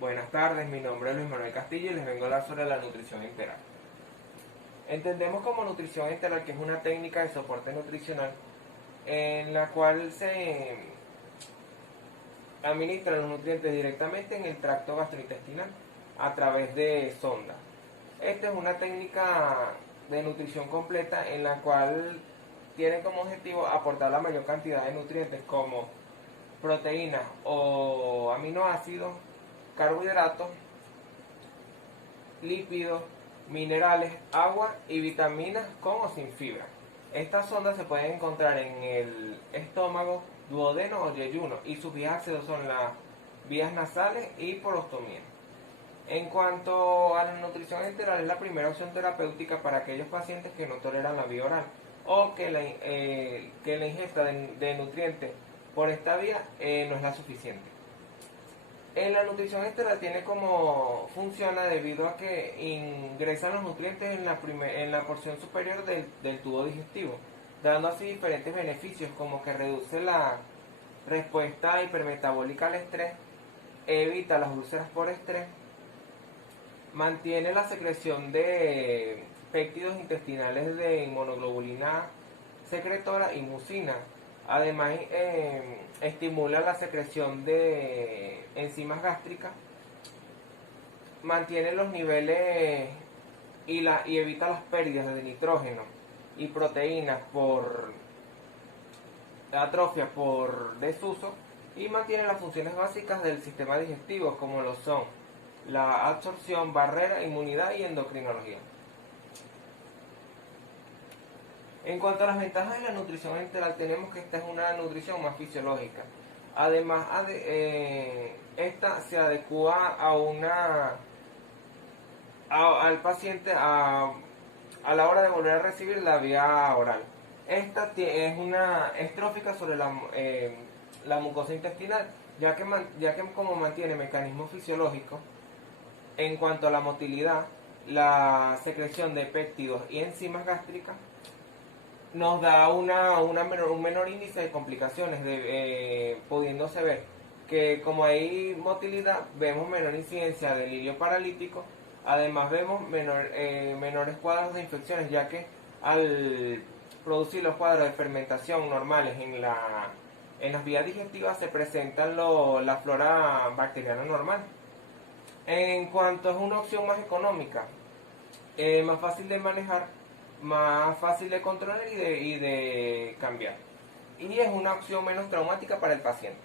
Buenas tardes, mi nombre es Luis Manuel Castillo y les vengo a hablar sobre la nutrición integral. Entendemos como nutrición integral que es una técnica de soporte nutricional en la cual se administran los nutrientes directamente en el tracto gastrointestinal a través de sondas. Esta es una técnica de nutrición completa en la cual tiene como objetivo aportar la mayor cantidad de nutrientes como proteínas o aminoácidos, carbohidratos, lípidos, minerales, agua y vitaminas con o sin fibra. Estas sondas se pueden encontrar en el estómago, duodeno o yeyuno y sus vías de acceso son las vías nasales y por ostomía. En cuanto a la nutrición enteral, es la primera opción terapéutica para aquellos pacientes que no toleran la vía oral o que la ingesta de nutrientes por esta vía no es la suficiente. En la nutrición enteral tiene como funciona debido a que ingresan los nutrientes en la porción superior del tubo digestivo, dando así diferentes beneficios como que reduce la respuesta hipermetabólica al estrés, evita las úlceras por estrés, mantiene la secreción de péptidos intestinales de inmunoglobulina secretora y mucina. Además, estimula la secreción de enzimas gástricas, mantiene los niveles y evita las pérdidas de nitrógeno y proteínas por atrofia por desuso y mantiene las funciones básicas del sistema digestivo como lo son la absorción, barrera, inmunidad y endocrinología. En cuanto a las ventajas de la nutrición enteral, tenemos que esta es una nutrición más fisiológica. Además, esta se adecua al paciente a la hora de volver a recibir la vía oral. Esta es una estrófica sobre la mucosa intestinal, ya que como mantiene mecanismos fisiológicos en cuanto a la motilidad, la secreción de péptidos y enzimas gástricas, nos da un menor índice de complicaciones, pudiéndose ver que como hay motilidad, vemos menor incidencia de delirio paralítico, además vemos menores cuadros de infecciones, ya que al producir los cuadros de fermentación normales en las vías digestivas se presentan la flora bacteriana normal. En cuanto es una opción más económica, más fácil de manejar, más fácil de controlar y de cambiar. Y es una opción menos traumática para el paciente.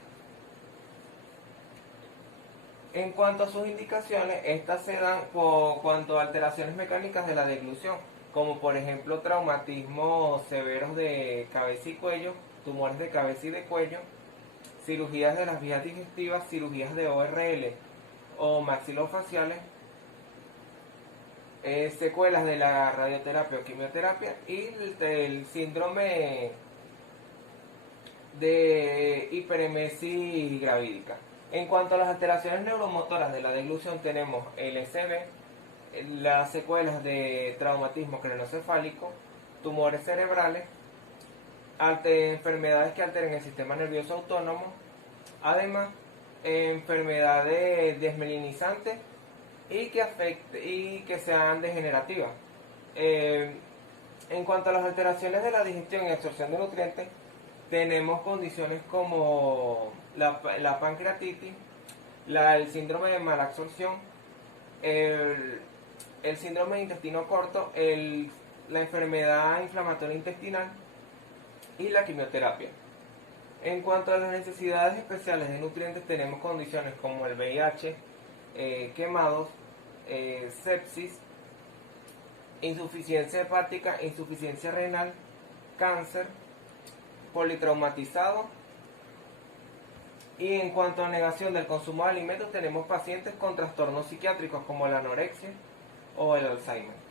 En cuanto a sus indicaciones, estas se dan por cuanto a alteraciones mecánicas de la deglución, como por ejemplo traumatismos severos de cabeza y cuello, tumores de cabeza y de cuello, cirugías de las vías digestivas, cirugías de ORL o maxilofaciales, secuelas de la radioterapia o quimioterapia y el síndrome de hiperemesis gravídica. En cuanto a las alteraciones neuromotoras de la deglución, tenemos el SB, las secuelas de traumatismo craneoencefálico, tumores cerebrales, enfermedades que alteren el sistema nervioso autónomo, además enfermedades desmelinizantes y que sean degenerativas. En cuanto a las alteraciones de la digestión y absorción de nutrientes, tenemos condiciones como la pancreatitis, el síndrome de mala absorción, el síndrome de intestino corto, la enfermedad inflamatoria intestinal y la quimioterapia. En cuanto a las necesidades especiales de nutrientes, tenemos condiciones como el VIH, quemados, sepsis, insuficiencia hepática, insuficiencia renal, cáncer, politraumatizado. Y en cuanto a negación del consumo de alimentos, tenemos pacientes con trastornos psiquiátricos como la anorexia o el Alzheimer.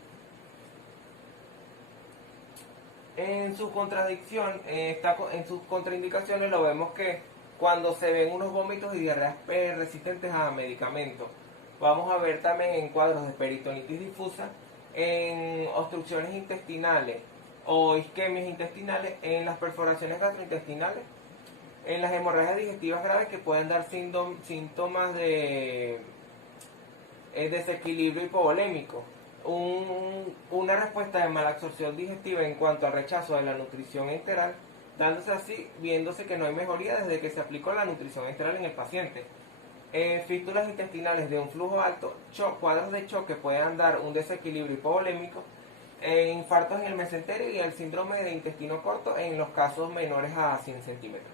En su contradicción, en sus contraindicaciones lo vemos que cuando se ven unos vómitos y diarreas resistentes a medicamentos, vamos a ver también en cuadros de peritonitis difusa, en obstrucciones intestinales o isquemias intestinales, en las perforaciones gastrointestinales, en las hemorragias digestivas graves que pueden dar síntomas de desequilibrio hipovolémico, una respuesta de malabsorción digestiva en cuanto al rechazo de la nutrición enteral, dándose así, viéndose que no hay mejoría desde que se aplicó la nutrición enteral en el paciente. Fístulas intestinales de un flujo alto, cuadros de choque pueden dar un desequilibrio hipovolémico, infartos en el mesenterio y el síndrome de intestino corto en los casos menores a 100 centímetros.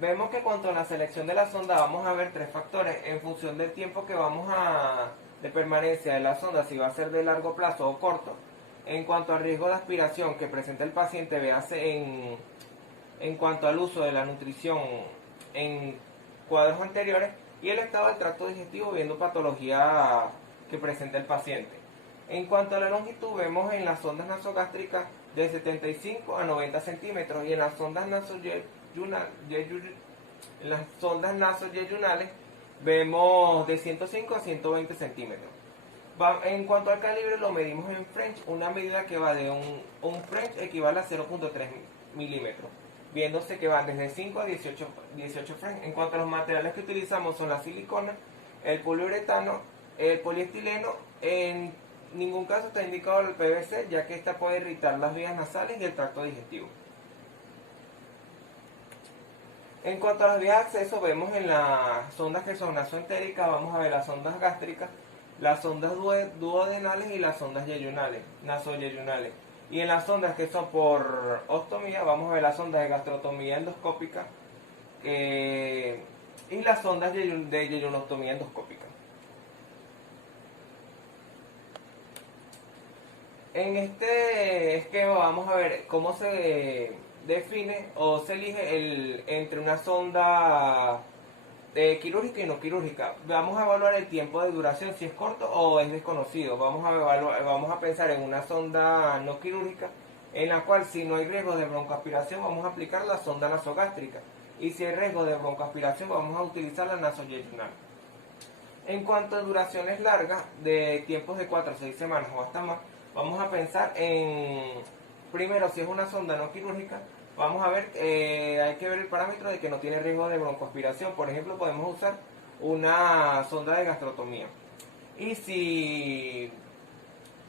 Vemos que cuanto a la selección de la sonda vamos a ver tres factores en función del tiempo que de permanencia de la sonda, si va a ser de largo plazo o corto. En cuanto al riesgo de aspiración que presenta el paciente, véase en cuanto al uso de la nutrición en cuadros anteriores, y el estado del tracto digestivo viendo patología que presenta el paciente. En cuanto a la longitud, vemos en las sondas nasogástricas de 75 a 90 centímetros y en las sondas nasoyeyunales vemos de 105 a 120 centímetros. En cuanto al calibre, lo medimos en French, una medida que va de un French equivale a 0.3 milímetros, viéndose que van desde 5 a 18 French. En cuanto a los materiales que utilizamos son la silicona, el poliuretano, el poliestileno. En ningún caso está indicado el PVC, ya que esta puede irritar las vías nasales y el tracto digestivo. En cuanto a las vías de acceso, vemos en las sondas que son nasoentéricas, vamos a ver las sondas gástricas, las sondas duodenales y las sondas nasoyeyunales. Y en las sondas que son por ostomía, vamos a ver las sondas de gastrotomía endoscópica y las sondas de yejunostomía endoscópica. En este esquema vamos a ver cómo se define o se elige entre una sonda quirúrgica y no quirúrgica. Vamos a evaluar el tiempo de duración, si es corto o es desconocido. Vamos a pensar en una sonda no quirúrgica, en la cual, si no hay riesgo de broncoaspiración, vamos a aplicar la sonda nasogástrica, y si hay riesgo de broncoaspiración, vamos a utilizar la nasoyeyunal. En cuanto a duraciones largas, de tiempos de 4 a 6 semanas o hasta más, vamos a pensar primero, si es una sonda no quirúrgica, vamos a ver, hay que ver el parámetro de que no tiene riesgo de broncoaspiración. Por ejemplo, podemos usar una sonda de gastrotomía. Y si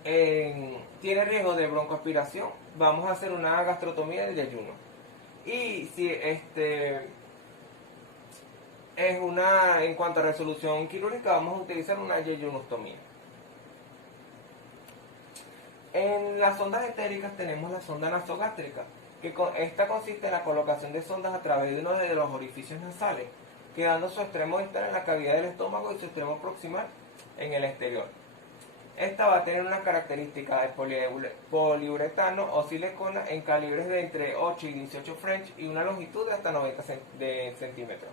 tiene riesgo de broncoaspiración, vamos a hacer una gastrotomía del yeyuno. Y si en cuanto a resolución quirúrgica, vamos a utilizar una yeyunostomía. En las sondas entéricas tenemos la sonda nasogástrica, que esta consiste en la colocación de sondas a través de uno de los orificios nasales, quedando su extremo distal en la cavidad del estómago y su extremo proximal en el exterior. Esta va a tener una característica de poliuretano o silicona en calibres de entre 8 y 18 French y una longitud de hasta 90 centímetros.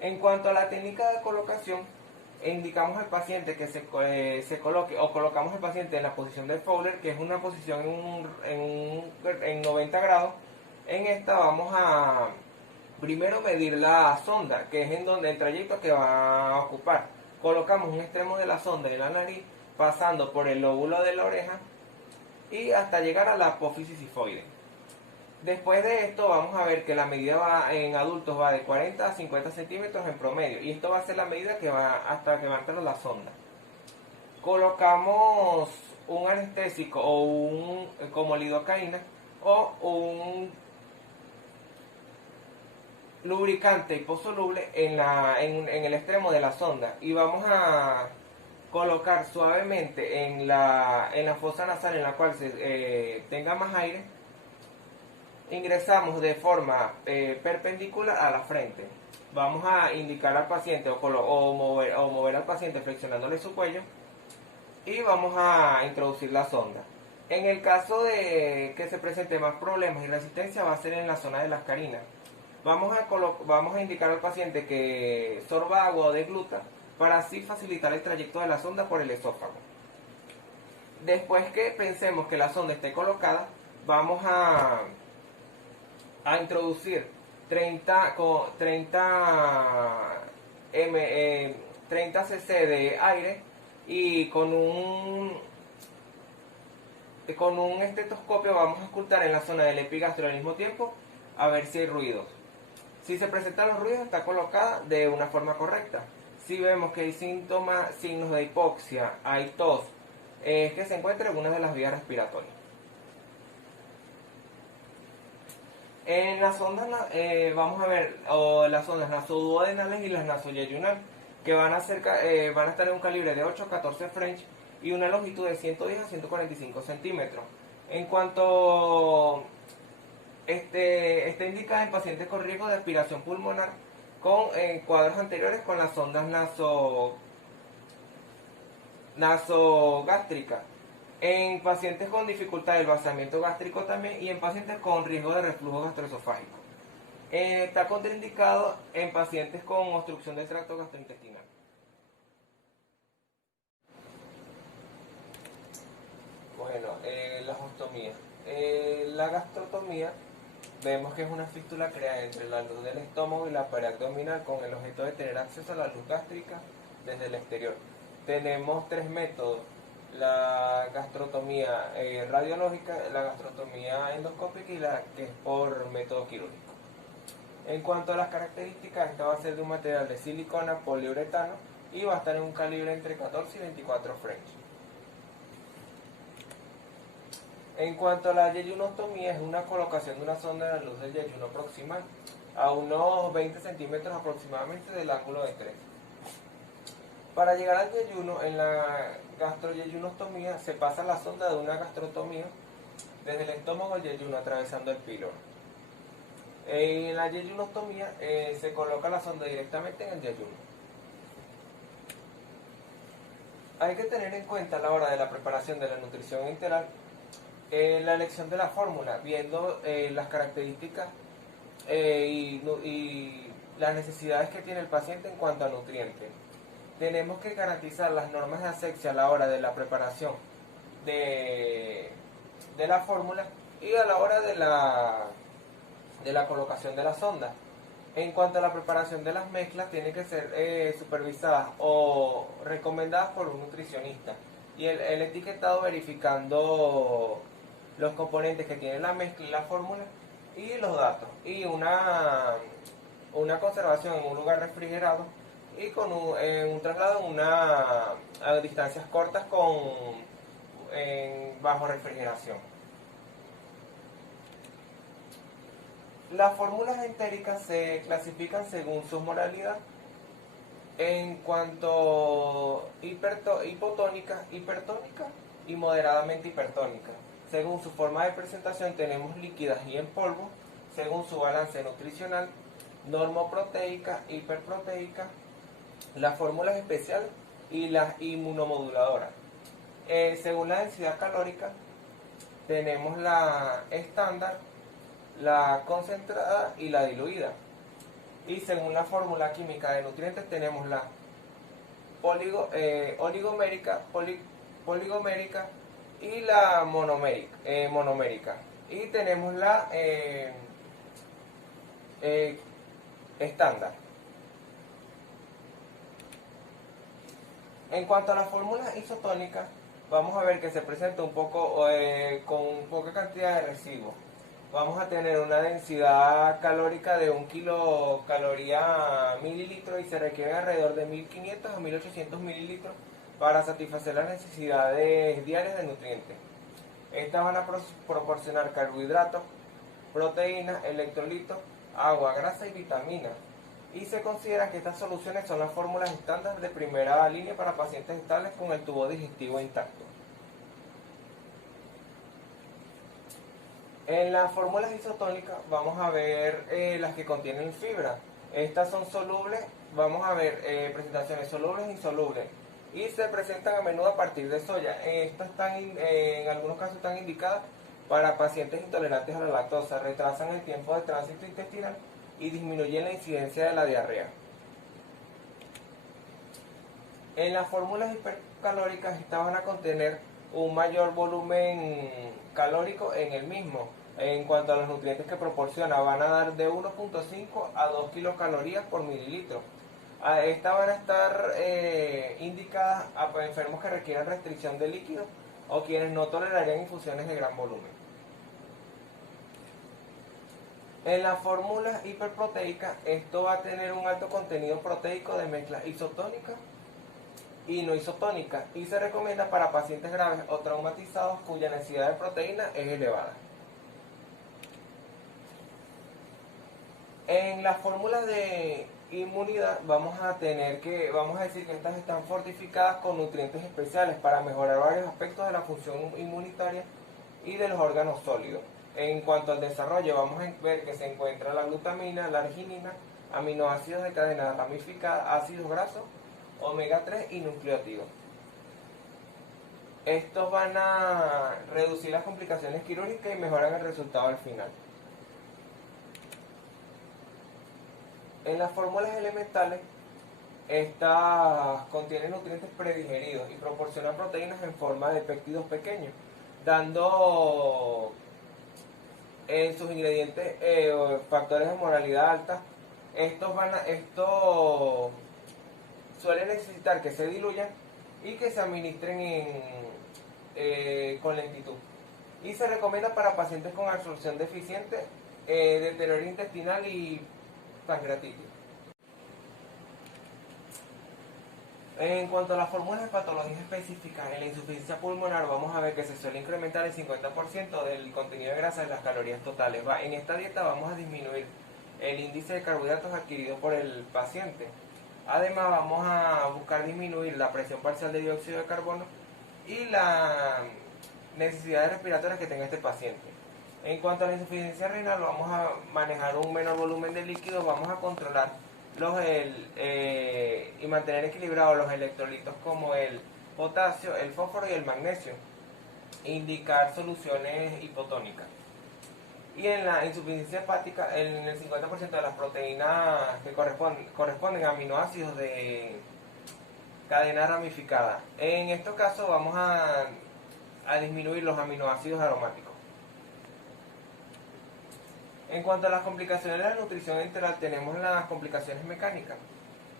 En cuanto a la técnica de colocación, indicamos al paciente que se coloque, o colocamos al paciente en la posición del Fowler, que es una posición en 90 grados. En esta vamos a primero medir la sonda, que es el trayecto que va a ocupar. Colocamos un extremo de la sonda en la nariz, pasando por el lóbulo de la oreja y hasta llegar a la apófisis sifoide. Después de esto vamos a ver que la medida en adultos va de 40 a 50 centímetros en promedio, y esto va a ser la medida que va hasta que va a entrar la sonda. Colocamos un anestésico como lidocaína o un lubricante hiposoluble en el extremo de la sonda, y vamos a colocar suavemente en la fosa nasal en la cual tenga más aire. Ingresamos de forma perpendicular a la frente. Vamos a indicar al paciente o mover al paciente flexionándole su cuello, y vamos a introducir la sonda. En el caso de que se presente más problemas y resistencia, va a ser en la zona de las carinas. Vamos a indicar al paciente que sorba agua o degluta, para así facilitar el trayecto de la sonda por el esófago. Después que pensemos que la sonda esté colocada, vamos a introducir 30 cc de aire, y con un estetoscopio vamos a escuchar en la zona del epigastrio al mismo tiempo, a ver si hay ruidos. Si se presentan los ruidos, está colocada de una forma correcta. Si vemos que hay síntomas, signos de hipoxia, hay tos, es que se encuentra en alguna de las vías respiratorias. En las ondas, vamos a ver las ondas nasoduodenales y las nasoyeyunales, que van a estar en un calibre de 8 a 14 French y una longitud de 110 a 145 centímetros. En cuanto está indicada en pacientes con riesgo de aspiración pulmonar con cuadros anteriores con las ondas nasogástricas, en pacientes con dificultad del vaciamiento gástrico también y en pacientes con riesgo de reflujo gastroesofágico. Está contraindicado en pacientes con obstrucción del tracto gastrointestinal. Bueno, la ostomía. La gastrotomía vemos que es una fístula creada entre la luz del estómago y la pared abdominal con el objeto de tener acceso a la luz gástrica desde el exterior. Tenemos tres métodos: la gastrotomía radiológica, la gastrotomía endoscópica y la que es por método quirúrgico. En cuanto a las características, esta va a ser de un material de silicona poliuretano y va a estar en un calibre entre 14 y 24 French. En cuanto a la yeyunostomía, es una colocación de una sonda de la luz del yeyuno proximal a unos 20 centímetros aproximadamente del ángulo de 3. Para llegar al yeyuno, en la gastroyeyunostomía se pasa la sonda de una gastrotomía desde el estómago al yeyuno atravesando el píloro. En la yeyunostomía se coloca la sonda directamente en el yeyuno. Hay que tener en cuenta a la hora de la preparación de la nutrición enteral la elección de la fórmula, viendo las características y las necesidades que tiene el paciente en cuanto a nutrientes. Tenemos que garantizar las normas de asepsia a la hora de la preparación de la fórmula y a la hora de la colocación de la sonda. En cuanto a la preparación de las mezclas, tienen que ser supervisadas o recomendadas por un nutricionista. Y el etiquetado verificando los componentes que tiene la mezcla y la fórmula y los datos. Y una conservación en un lugar refrigerado y con un traslado a distancias cortas bajo refrigeración. Las fórmulas entéricas se clasifican según su osmolaridad en cuanto hipotónica, hipertónica y moderadamente hipertónica. Según su forma de presentación tenemos líquidas y en polvo, según su balance nutricional, normoproteica, hiperproteica, las fórmulas especiales y las inmunomoduladoras. Según la densidad calórica tenemos la estándar, la concentrada y la diluida. Y según la fórmula química de nutrientes tenemos la oligomérica, poligomérica y la monomérica. Y tenemos la estándar. En cuanto a las fórmulas isotónicas, vamos a ver que se presenta un poco con poca cantidad de residuos. Vamos a tener una densidad calórica de 1 kilocaloría mililitro y se requiere alrededor de 1500 a 1800 mililitros para satisfacer las necesidades diarias de nutrientes. Estas van a proporcionar carbohidratos, proteínas, electrolitos, agua, grasa y vitaminas. Y se considera que estas soluciones son las fórmulas estándar de primera línea para pacientes estables con el tubo digestivo intacto. En las fórmulas isotónicas vamos a ver las que contienen fibra. Estas son solubles, vamos a ver presentaciones solubles e insolubles. Y se presentan a menudo a partir de soya. Estas en algunos casos están indicadas para pacientes intolerantes a la lactosa, retrasan el tiempo de tránsito intestinal y disminuyen la incidencia de la diarrea. En las fórmulas hipercalóricas estas van a contener un mayor volumen calórico en el mismo. En cuanto a los nutrientes que proporciona, van a dar de 1.5 a 2 kilocalorías por mililitro. Estas van a estar indicadas a enfermos que requieran restricción de líquidos o quienes no tolerarían infusiones de gran volumen. En las fórmulas hiperproteicas, esto va a tener un alto contenido proteico de mezclas isotónicas y no isotónicas, y se recomienda para pacientes graves o traumatizados cuya necesidad de proteína es elevada. En las fórmulas de inmunidad vamos a decir que estas están fortificadas con nutrientes especiales para mejorar varios aspectos de la función inmunitaria y de los órganos sólidos. En cuanto al desarrollo, vamos a ver que se encuentra la glutamina, la arginina, aminoácidos de cadena ramificada, ácidos grasos, omega 3 y nucleótidos. Estos van a reducir las complicaciones quirúrgicas y mejoran el resultado al final. En las fórmulas elementales, estas contienen nutrientes predigeridos y proporcionan proteínas en forma de péptidos pequeños, dando en sus ingredientes factores de moralidad alta. Estos suelen necesitar que se diluyan y que se administren con lentitud. Y se recomienda para pacientes con absorción deficiente, deterioro intestinal y pancreatitis. En cuanto a las fórmulas de patologías específicas, en la insuficiencia pulmonar vamos a ver que se suele incrementar el 50% del contenido de grasa de las calorías totales. En esta dieta vamos a disminuir el índice de carbohidratos adquirido por el paciente. Además vamos a buscar disminuir la presión parcial de dióxido de carbono y la necesidades respiratorias que tenga este paciente. En cuanto a la insuficiencia renal, vamos a manejar un menor volumen de líquidos, vamos a controlar y mantener equilibrados los electrolitos como el potasio, el fósforo y el magnesio. Indicar soluciones hipotónicas. Y en la insuficiencia hepática, en el 50% de las proteínas que corresponden a aminoácidos de cadena ramificada. En estos casos vamos a disminuir los aminoácidos aromáticos. En cuanto a las complicaciones de la nutrición enteral, tenemos las complicaciones mecánicas.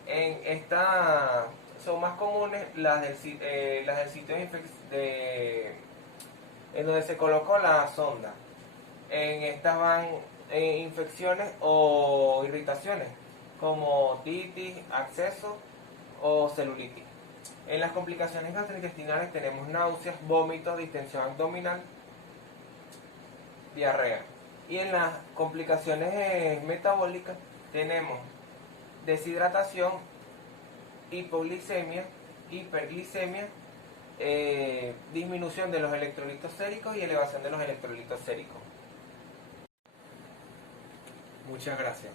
En esta son más comunes las del sitio en donde se colocó la sonda. En estas van infecciones o irritaciones como otitis, absceso o celulitis. En las complicaciones gastrointestinales tenemos náuseas, vómitos, distensión abdominal, diarrea. Y en las complicaciones metabólicas tenemos deshidratación, hipoglicemia, hiperglicemia, disminución de los electrolitos séricos y elevación de los electrolitos séricos. Muchas gracias.